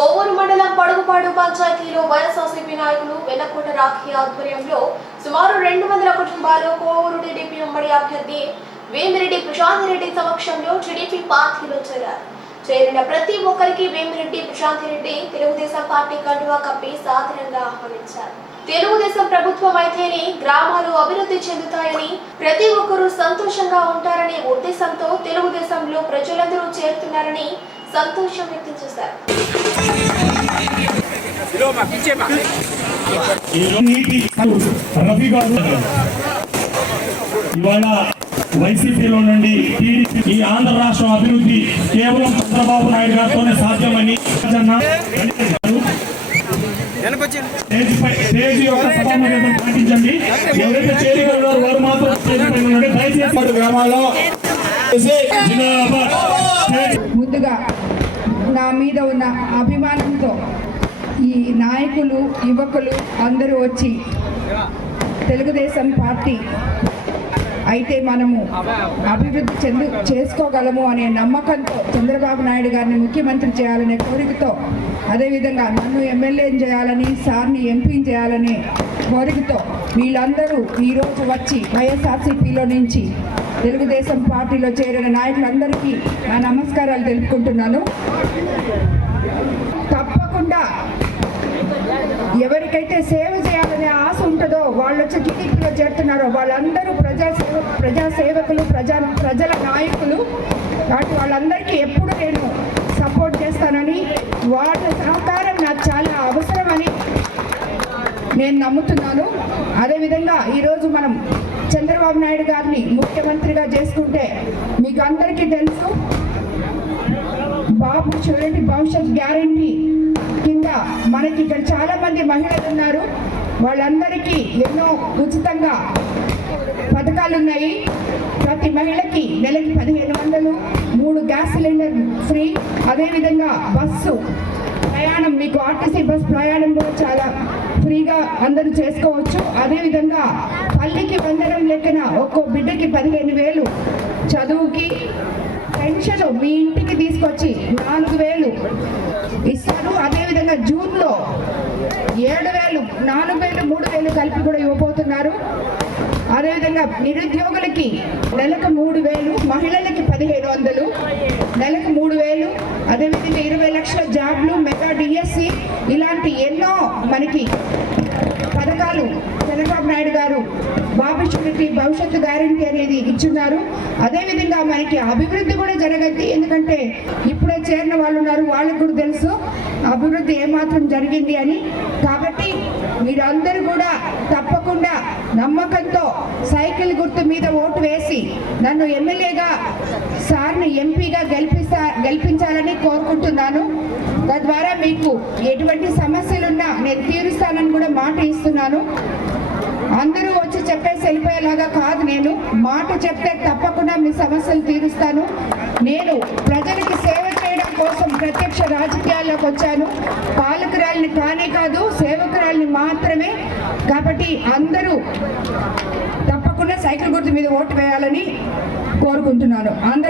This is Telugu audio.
కోవూరు మండలం పడుగుపాడు పంచాయతీలో వైఎస్ఆర్సీపీ నాయకులు వెన్నకోట రాఖీ ఆధ్వర్యంలో సుమారు రెండు వందల కుటుంబాలు కోవూరు టీడీపీ ఉమ్మడి అభ్యర్థి వేమిరెడ్డి ప్రశాంత్ రెడ్డి సమక్షంలో టీడీపీ పార్టీలో చేరారు. చేరిన ప్రతి ఒక్కరికి వేమిరెడ్డి ప్రశాంత్ రెడ్డి తెలుగుదేశం పార్టీ కండువా కప్పి సాధారణంగా ఆహ్వానించారు. తెలుగుదేశం ప్రభుత్వం అయితేనే గ్రామాలు అభివృద్ధి చెందుతాయని ప్రతి ఒక్కరూ సంతోషంగా ఉంటారనే ఉద్దేశంతో తెలుగుదేశంలో ప్రజలందరూ చేరుతున్నారని సంతోషం వ్యక్తం చేశారు ఇవాళ వైసీపీలో నుండి టీడీపీ ఈ ఆంధ్ర రాష్ట్రం అభివృద్ధి కేవలం చంద్రబాబు నాయుడు గారితోనే సాధ్యమని స్టేజ్ యొక్క సభామర్యాదను పాటించండి. ఎవరైతే వారు మాత్రం దయచేసి గ్రామాల్లో. ముందుగా నా మీద ఉన్న అభిమానంతో ఈ నాయకులు యువకులు అందరూ వచ్చి తెలుగుదేశం పార్టీ అయితే మనము అభివృద్ధి చెందు చేసుకోగలము అనే నమ్మకంతో చంద్రబాబు నాయుడు గారిని ముఖ్యమంత్రి చేయాలనే కోరికతో అదేవిధంగా నన్ను ఎమ్మెల్యేని చేయాలని సార్ని ఎంపీని చేయాలనే కోరికతో వీళ్ళందరూ ఈరోజు వచ్చి వైఎస్ఆర్సీపీలో నుంచి తెలుగుదేశం పార్టీలో చేరిన నాయకులందరికీ నా నమస్కారాలు తెలుపుకుంటున్నాను. తప్పకుండా ఎవరికైతే సేవ చేయాలనే ఉంటుందో వాళ్ళ వచ్చి టీడీపీలో చేరుతున్నారో వాళ్ళందరూ ప్రజాసేవ ప్రజాసేవకులు ప్రజా ప్రజల నాయకులు కాబట్టి వాళ్ళందరికీ ఎప్పుడు నేను సపోర్ట్ చేస్తానని వాళ్ళ సహకారం నాకు చాలా అవసరమని నేను నమ్ముతున్నాను. అదేవిధంగా ఈరోజు మనం చంద్రబాబు నాయుడు గారిని ముఖ్యమంత్రిగా చేసుకుంటే మీకు అందరికీ తెలుసు బాబు చూడండి భవిష్యత్ గ్యారంటీ కింద మనకి ఇక్కడ చాలామంది మహిళలు ఉన్నారు. వాళ్ళందరికీ ఎన్నో ఉచితంగా పథకాలు ఉన్నాయి. ప్రతి మహిళకి నెలకి పదిహేను వందలు మూడు గ్యాస్ సిలిండర్ ఫ్రీ. అదేవిధంగా బస్సు ప్రయాణం మీకు ఆర్టీసీ బస్ ప్రయాణం కూడా చాలా ఫ్రీగా అందరూ చేసుకోవచ్చు. అదేవిధంగా పల్లికి వందరం లెక్కన ఒక్కో బిడ్డకి పదిహేను వేలు చదువుకి పెన్షన్ మీ ఇంటికి తీసుకొచ్చి నాలుగు వేలు ఇస్తారు. అదేవిధంగా జూన్లో ఏడు వేలు నాలుగు వేలు మూడు వేలు కలిపి కూడా ఇవ్వబోతున్నారు. అదేవిధంగా నిరుద్యోగులకి నెలకు మూడు వేలు మహిళలకి పదిహేడు వందలు నెలకు మూడు వేలు అదేవిధంగా ఇరవై లక్షల జాబ్లు మెగా డిఎస్సి ఇలాంటి ఎన్నో మనకి పథకాలు చంద్రబాబు నాయుడు గారు బాబు భవిష్యత్తు గ్యారంటీ అనేది ఇచ్చున్నారు. అదేవిధంగా మనకి అభివృద్ధి కూడా జరగద్ది. ఎందుకంటే ఇప్పుడే చేరిన వాళ్ళు ఉన్నారు. వాళ్ళకు కూడా తెలుసు అభివృద్ధి ఏమాత్రం జరిగింది అని. కాబట్టి మీరందరూ కూడా తప్పకుండా నమ్మకంతో సైకిల్ గుర్తు మీద ఓటు వేసి నన్ను ఎమ్మెల్యేగా సార్ని ఎంపీగా గెలిపిస్తా గెలిపించాలని కోరుకుంటున్నాను. తద్వారా మీకు ఎటువంటి సమస్యలున్నా నేను తీరుస్తానని కూడా మాట ఇస్తున్నాను. అందరూ వచ్చి చెప్పేసి వెళ్ళిపోయేలాగా కాదు నేను. మాట చెప్తే తప్పకుండా మీ సమస్యలు తీరుస్తాను. నేను ప్రజలకి సేవ చేయడం కోసం ప్రత్యక్ష రాజకీయాల్లోకి వచ్చాను. పాలకురాలని కానే కాదు సేవకురాలని మాత్రమే. కాబట్టి అందరూ తప్పకుండా సైకిల్ గుర్తు మీద ఓటు వేయాలని కోరుకుంటున్నాను. అందరి